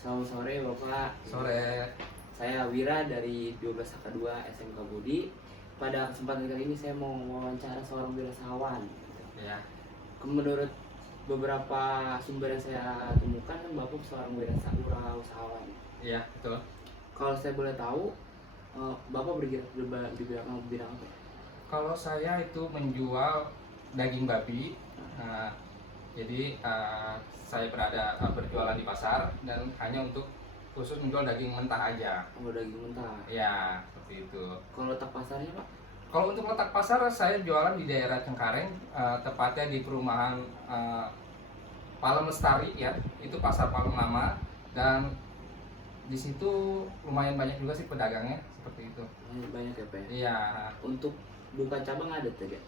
Selamat sore Bapak. Sore. Saya Wira dari 12 AK2 SMK Budi. Pada kesempatan kali ini saya mau mewawancara seorang wirasawan. Ya. Menurut beberapa sumber yang saya temukan, Bapak seorang wirausahawan. Iya, betul. Kalau saya boleh tahu, Bapak bergerak di bidang apa? Kalau saya itu menjual daging babi. Nah, jadi saya berjualan di pasar dan hanya untuk khusus menjual daging mentah aja. Oh, daging mentah. Ya, seperti itu. Kalau letak pasarnya, Pak? Kalau untuk letak pasar, saya jualan di daerah Cengkareng, tepatnya di perumahan Palem Lestari ya. Itu pasar Palem Lama, dan di situ lumayan banyak juga sih pedagangnya seperti itu. Banyak ya, Pak? Iya. Untuk buka cabang ada tidak?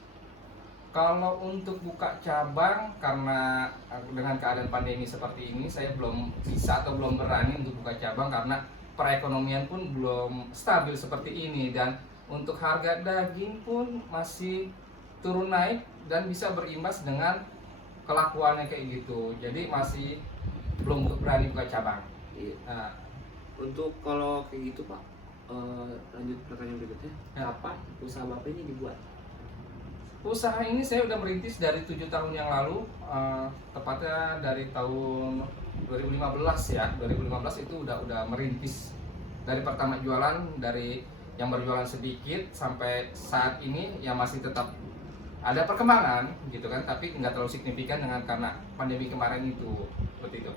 Kalau untuk buka cabang, karena dengan keadaan pandemi seperti ini, saya belum bisa atau belum berani untuk buka cabang karena perekonomian pun belum stabil seperti ini, dan untuk harga daging pun masih turun naik dan bisa berimbas dengan kelakuannya kayak gitu. Jadi masih belum berani buka cabang. Iya. Nah, Untuk kalau kayak gitu Pak, lanjut pertanyaan berikutnya, Ya. kapan usaha Bapak ini dibuat? usaha ini saya udah merintis dari 7 tahun yang lalu, tepatnya dari tahun 2015 ya. 2015 itu udah merintis. Dari pertama jualan, dari yang berjualan sedikit sampai saat ini ya masih tetap ada perkembangan gitu kan, tapi nggak terlalu signifikan karena pandemi kemarin itu, seperti itu.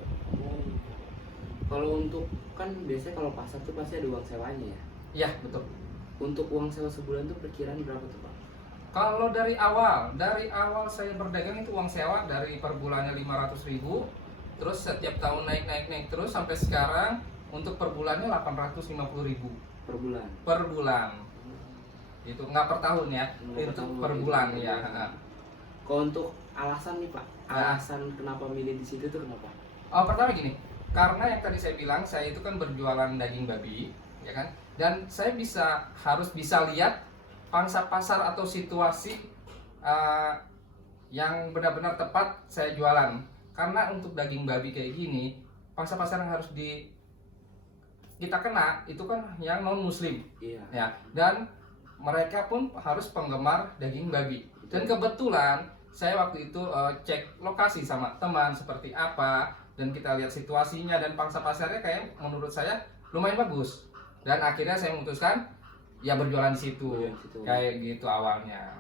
Kalau untuk, kan biasanya kalau pasar tuh pasti ada uang sewanya ya. Iya, betul. Untuk uang sewa sebulan tuh perkiraan berapa tuh Pak? Kalau dari awal saya berdagang itu uang sewa dari per bulannya 500.000, terus setiap tahun naik terus sampai sekarang untuk per bulannya 850.000 Per bulan? per bulan. Itu nggak per tahun ya, Nggak per itu tahun, per itu bulan per ya. bulan. Kalau untuk alasan nih Pak, alasan kenapa milih di situ tuh kenapa? Oh, pertama gini, karena yang tadi saya bilang, saya itu kan berjualan daging babi, ya kan, dan saya harus bisa lihat pangsa pasar atau situasi yang benar-benar tepat saya jualan. Karena untuk daging babi kayak gini, pangsa pasar yang harus kita kena itu kan yang non muslim. Iya. Ya, dan mereka pun harus penggemar daging babi. Dan kebetulan saya waktu itu cek lokasi sama teman seperti apa, dan kita lihat situasinya dan pangsa pasarnya kayak menurut saya lumayan bagus. Dan akhirnya saya memutuskan ya berjualan di situ. Kayak gitu awalnya.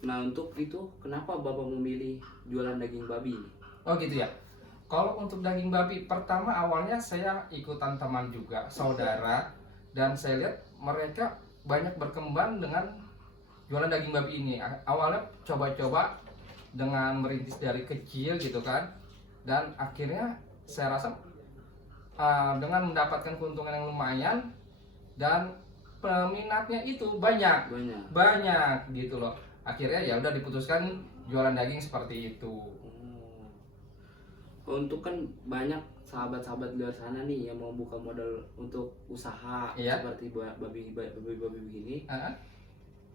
Nah, untuk itu kenapa Bapak memilih jualan daging babi ini? Oh gitu ya. Kalau untuk daging babi, pertama awalnya saya ikutan teman juga, saudara, dan saya lihat mereka banyak berkembang dengan jualan daging babi ini. Awalnya coba-coba dengan merintis dari kecil gitu kan, dan akhirnya saya rasa dengan mendapatkan keuntungan yang lumayan dan peminatnya itu banyak gitu loh. Akhirnya ya udah diputuskan jualan daging seperti itu. Untuk kan banyak sahabat-sahabat di luar sana nih yang mau buka modal untuk usaha, Iya. seperti babi begini.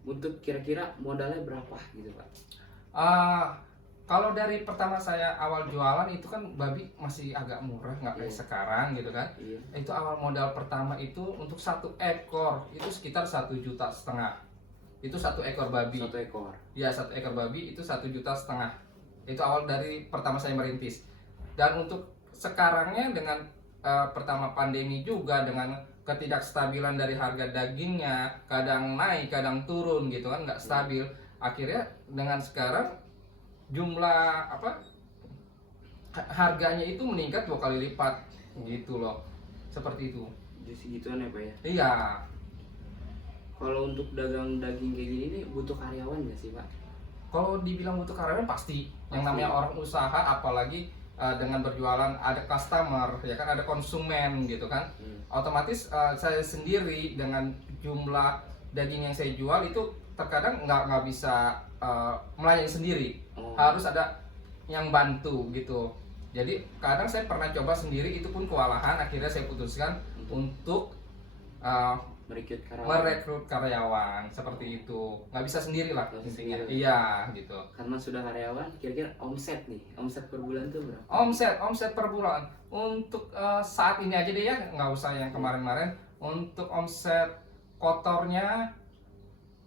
Untuk kira-kira modalnya berapa gitu Pak? Kalau dari pertama saya awal jualan itu kan babi masih agak murah, nggak kayak sekarang gitu kan. Iya. Itu awal modal pertama itu untuk 1 ekor itu sekitar 1,5 juta. Itu 1 ekor babi. 1 ekor. Ya, 1 ekor babi itu 1,5 juta. Itu awal dari pertama saya merintis. Dan untuk sekarangnya dengan pertama pandemi juga, dengan ketidakstabilan dari harga dagingnya, kadang naik kadang turun gitu kan, nggak stabil. Akhirnya dengan sekarang jumlah harganya itu meningkat 2 kali lipat gitu loh, seperti itu. Jadi segituan ya Pak ya? Iya. Kalau untuk dagang daging kayak gini nih butuh karyawan nggak sih Pak? Kalau dibilang butuh karyawan pasti. Yang namanya orang usaha, apalagi dengan berjualan ada customer ya kan, ada konsumen gitu kan. Otomatis saya sendiri dengan jumlah daging yang saya jual itu terkadang nggak bisa melayani sendiri. Harus ada yang bantu gitu. Jadi kadang saya pernah coba sendiri, itu pun kewalahan. Akhirnya saya putuskan untuk merekrut karyawan seperti itu. Nggak bisa sendiri lah Nggak bisa intinya. sendiri. Iya gitu. Karena sudah karyawan, kira-kira omset per bulan tuh berapa? Omset per bulan untuk saat ini aja deh ya, nggak usah yang kemarin-kemarin. Untuk omset kotornya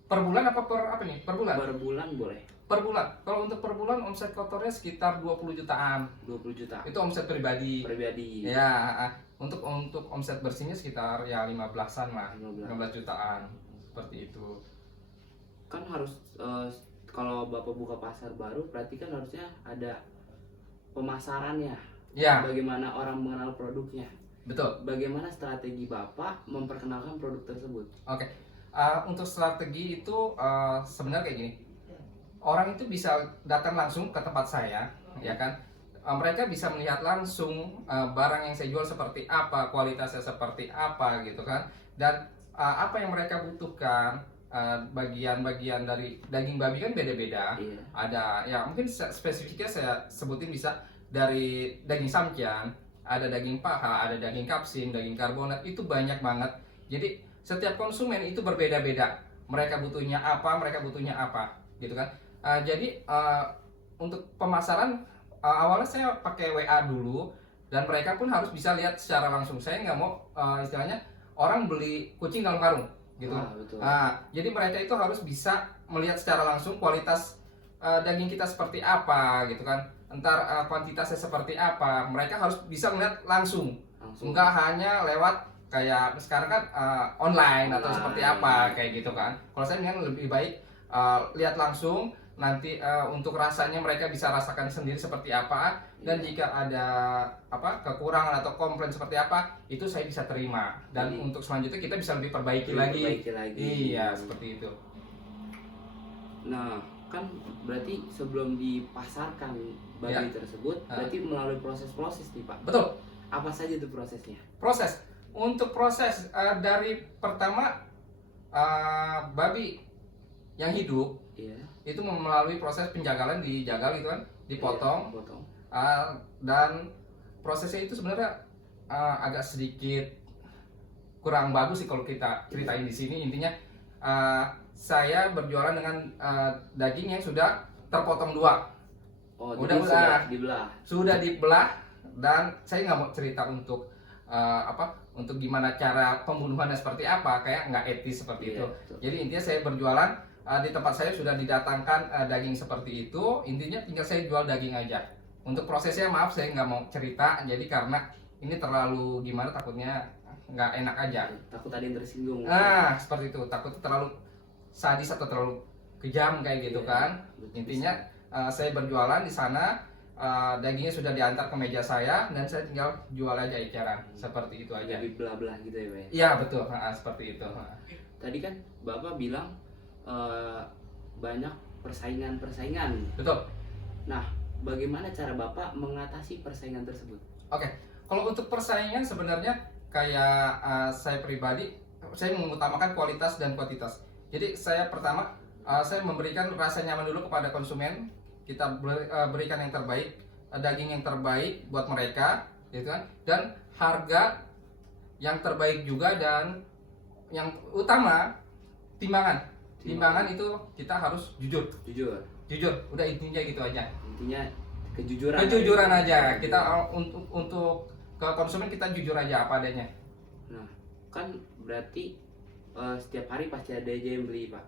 per bulan apa per apa nih? Per bulan? Per bulan boleh. Per bulan. Kalau untuk per bulan omset kotornya sekitar 20 jutaan. 20 juta. Itu omset pribadi. Pribadi. Ya, untuk omset bersihnya sekitar ya 15-an lah. 15. 15 jutaan. Seperti itu. Kan harus kalau Bapak buka pasar baru, berarti kan harusnya ada pemasarannya. Ya, Bagaimana orang mengenal produknya. betul. Bagaimana strategi Bapak memperkenalkan produk tersebut? Oke. Untuk strategi itu sebenarnya kayak gini. Orang itu bisa datang langsung ke tempat saya, ya kan? Mereka bisa melihat langsung barang yang saya jual seperti apa, kualitasnya seperti apa gitu kan. Dan apa yang mereka butuhkan, bagian-bagian dari daging babi kan beda-beda. Iya. Ada ya mungkin spesifiknya saya sebutin bisa dari daging samcian, ada daging paha, ada daging kapsin, daging karbonat, itu banyak banget. Jadi setiap konsumen itu berbeda-beda. Mereka butuhnya apa, gitu kan. Jadi untuk pemasaran awalnya saya pakai WA dulu, dan mereka pun harus bisa lihat secara langsung. Saya nggak mau istilahnya orang beli kucing dalam karung gitu. Betul. Jadi mereka itu harus bisa melihat secara langsung kualitas daging kita seperti apa gitu kan. Entar kuantitasnya seperti apa, mereka harus bisa melihat langsung. Enggak hanya lewat kayak sekarang kan online atau seperti apa kayak gitu kan. Kalau saya ingin lebih baik lihat langsung. Nanti untuk rasanya mereka bisa rasakan sendiri seperti apa, dan jika ada kekurangan atau komplain seperti apa, itu saya bisa terima, dan untuk selanjutnya kita bisa lebih perbaiki lagi. Iya, seperti itu. Nah, kan berarti sebelum dipasarkan babi tersebut, berarti melalui proses-proses nih Pak. Betul. Apa saja itu prosesnya? Untuk proses dari pertama babi yang hidup, itu melalui proses penjagalan, dijagal gitu kan, dipotong. Dan prosesnya itu sebenarnya agak sedikit kurang bagus sih kalau kita ceritain di sini. Intinya saya berjualan dengan daging yang sudah terpotong dua. Sudah dibelah, dan saya nggak mau cerita untuk untuk gimana cara pembunuhannya seperti apa, kayak nggak etis seperti itu. Jadi intinya saya berjualan di tempat saya sudah didatangkan daging seperti itu. Intinya tinggal saya jual daging aja. Untuk prosesnya maaf saya nggak mau cerita, jadi karena ini terlalu gimana, takutnya nggak enak aja. Takut ada yang tersinggung. Seperti itu, takut terlalu sadis atau terlalu kejam kayak gitu kan. Intinya saya berjualan di sana, dagingnya sudah diantar ke meja saya, dan saya tinggal jual aja eceran. Seperti itu aja. Jadi belah-belah gitu ya Pak? Iya betul, seperti itu. Tadi kan Bapak bilang banyak persaingan. Betul. Nah, bagaimana cara Bapak mengatasi persaingan tersebut? Oke, kalau untuk persaingan sebenarnya kayak saya pribadi, saya mengutamakan kualitas dan kuantitas. Jadi saya pertama saya memberikan rasa nyaman dulu kepada konsumen. Kita berikan yang terbaik, daging yang terbaik buat mereka, gitu kan? Dan harga yang terbaik juga, dan yang utama timbangan itu kita harus jujur, udah intinya gitu aja. Intinya kejujuran aja. Kita untuk ke konsumen kita jujur aja apa adanya. Nah, kan berarti setiap hari pasti ada aja yang beli Pak.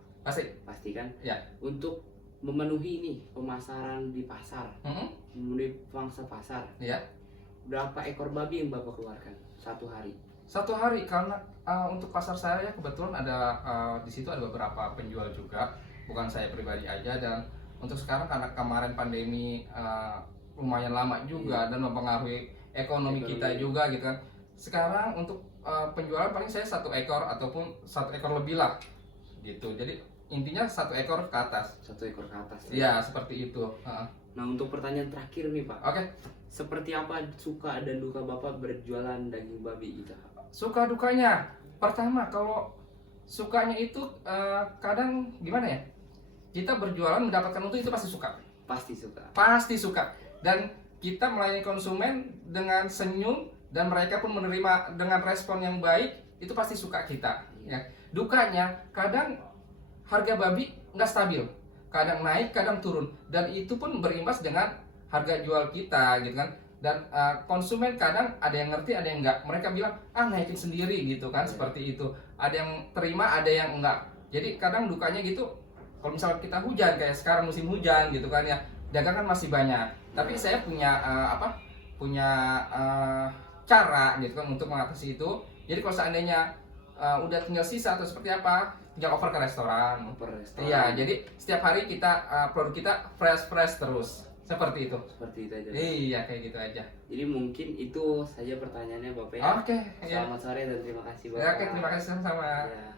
Pasti kan? Ya. Untuk memenuhi nih pemasaran di pasar, memenuhi pangsa pasar. Ya. Berapa ekor babi yang Bapak keluarkan satu hari? Satu hari, karena untuk pasar saya kebetulan ada di situ ada beberapa penjual juga, bukan saya pribadi aja. Dan untuk sekarang karena kemarin pandemi lumayan lama juga dan mempengaruhi ekonomi kita juga gitu kan. Sekarang untuk penjualan paling saya 1 ekor ataupun 1 ekor lebih lah gitu. Jadi intinya 1 ekor ke atas. 1 ekor ke atas. Iya, seperti itu. Nah, untuk pertanyaan terakhir nih Pak. Oke. Seperti apa suka dan duka Bapak berjualan daging babi gitu? Suka dukanya, pertama kalau sukanya itu kadang gimana ya, kita berjualan mendapatkan untung itu pasti suka. Pasti suka. Dan kita melayani konsumen dengan senyum, dan mereka pun menerima dengan respon yang baik. itu pasti suka kita. Iya. Ya. Dukanya kadang harga babi nggak stabil, kadang naik, kadang turun, dan itu pun berimbas dengan harga jual kita gitu kan. Dan konsumen kadang ada yang ngerti, ada yang enggak. Mereka bilang naikin sendiri gitu kan, seperti itu. Ada yang terima, ada yang enggak. Jadi kadang dukanya gitu. Kalau misalnya kita hujan kayak sekarang musim hujan gitu kan ya, dagangan masih banyak. Tapi saya punya cara gitu kan untuk mengatasi itu. Jadi kalau seandainya udah tinggal sisa atau seperti apa, tinggal over ke restoran. Per restoran. Iya, jadi setiap hari kita produk kita fresh terus. Seperti itu. Seperti itu aja. Iya, kayak gitu aja. Jadi mungkin itu saja pertanyaannya Bapak ya. Oke, ya. Selamat sore dan terima kasih Bapak. Ya, oke, terima kasih sama-sama. Ya.